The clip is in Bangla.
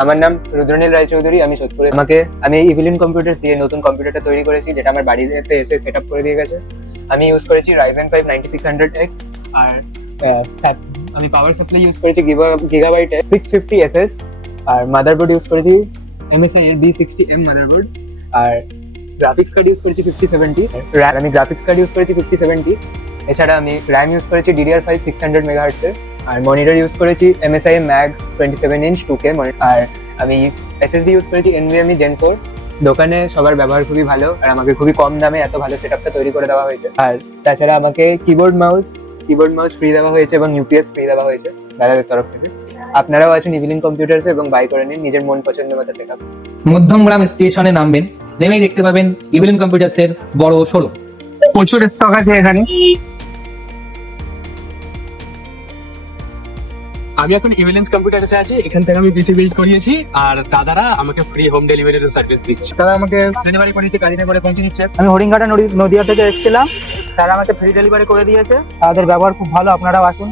আমার নাম রুদ্রনীল রায়চৌধুরী, আমি সোদপুরে। আমি ইভিলিন কম্পিউটার্স দিয়ে নতুন কম্পিউটারটা তৈরি করেছি, যেটা আমার বাড়িতে এসে সেট আপ করে দিয়ে গেছে। আমি ইউজ করেছি Ryzen 5 9600X, আর আমি পাওয়ার সাপ্লাই ইউজ করেছি গিগাবাইট 650 SS, আর মাদারবোর্ড ইউজ করেছি MSI এর B60M মাদারবোর্ড, আর গ্রাফিক্স কার্ড ইউজ করেছি 5070। আমি গ্রাফিক্স কার্ড ইউজ করেছি 5070। এছাড়া আমি র্যাম ইউজ করেছি DDR5 600 মেগাহার্টস এর, আর মনিটর ইউজ করেছি MSI ম্যাগ 27 ইঞ্চ 2K মনিটর, আর আমি SSD ইউজ করেছি NVMe Gen 4। দোকানে সবার ব্যবহার খুবই ভালো, আর আমাকে খুবই কম দামে এত ভালো সেটআপটা তৈরি করে দেওয়া হয়েছে। আর তাছাড়া আমাকে কিবোর্ড মাউস ফ্রি দেওয়া হয়েছে এবং ইউপিএস ফ্রি দেওয়া হয়েছে দাদাদের তরফ থেকে। আপনারাও আছেন ইভিলিন কম্পিউটার্স এবং বাই করে নিন নিজের মন পছন্দের মতো সেটআপ। মধ্যমগ্রাম স্টেশনে নামবেন, নেমেই দেখতে পাবেন ইভিলিন কম্পিউটার্স এর বড় শোরুম। প্রচুর স্টক আছে এখানে। আমি এখন ইভিলেন্স কম্পিউটার্সে আছি, এখান থেকে আমি পিসি বিল্ড করিয়েছি, আর দাদারা আমাকে ফ্রি হোম ডেলিভারির সার্ভিস দিচ্ছে। তারা আমাকে ডেলিভারি করেছে, গাড়ি করে পৌঁছে দিচ্ছে। আমি হরিণঘাটা নদিয়া থেকে এসেছিলাম, তারা আমাকে ফ্রি ডেলিভারি করে দিয়েছে। তাদের ব্যবহার খুব ভালো, আপনারাও আসুন।